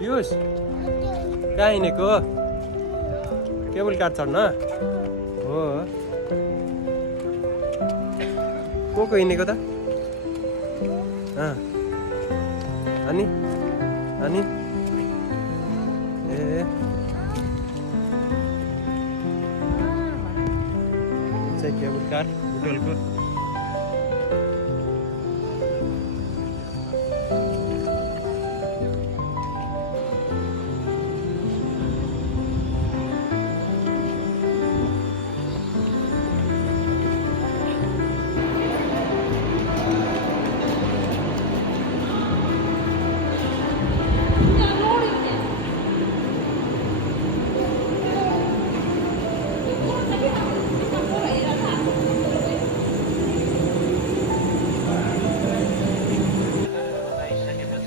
पियुष कहाँ हिँडेको cable car चढ्न हो को हिँडेको त अनि अनि ए चाहिँ केबल कार होटलको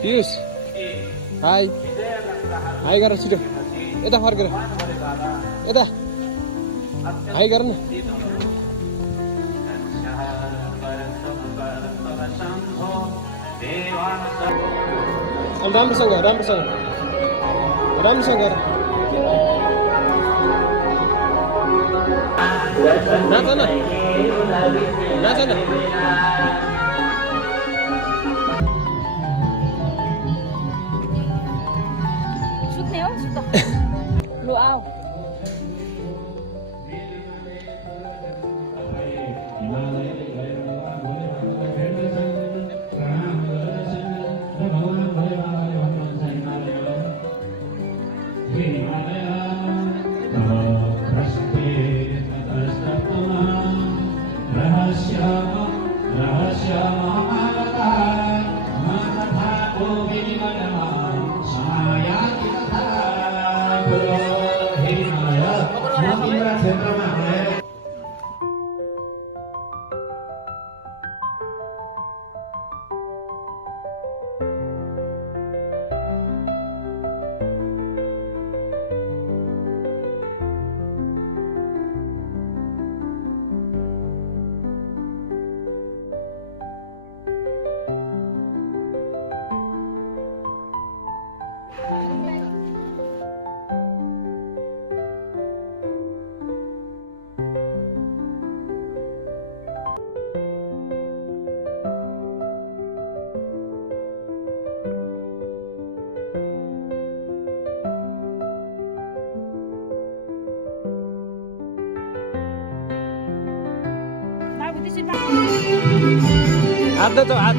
पियुष हाई हाई गर छिटो यता फर्केर यता हाई गर न राम्रोसँग राम्रोसँग राम्रोसँग गर नाच न नाच न Lu ao. हात दे तो हात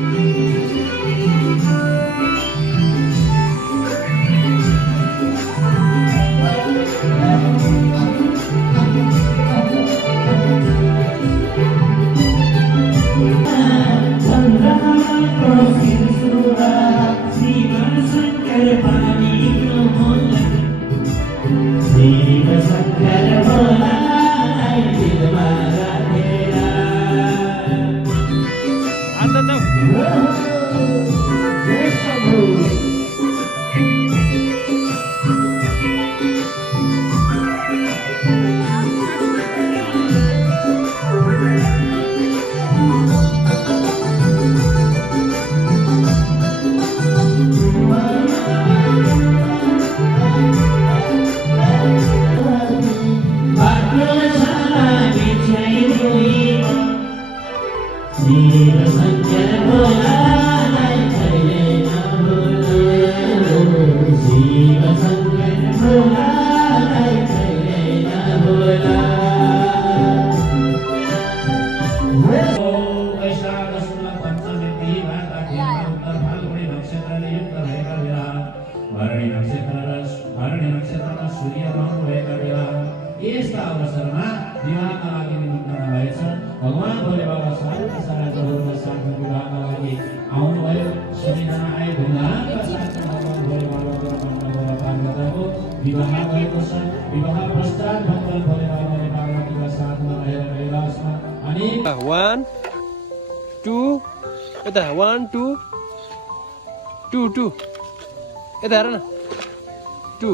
भगवान भोले बाबा सारा सारा जगतमा साथमा विवाहका लागि आउनुभयो। सबैजना आए धुमधामका साथ भगवान भोले बाबाको मनोकामना पार्वतीको विवाह भएको छ। विवाह पश्चात भगवान भोले बाबाले पार्वतीका साथमा रहेर कैलाशमा अनेक 1 2 यता 1 2 2 2 यता हेर न 2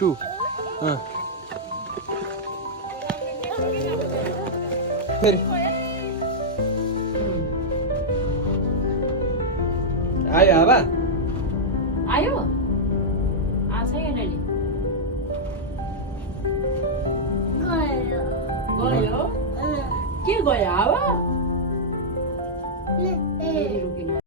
2 फेरि आयो हावा आयो गया अब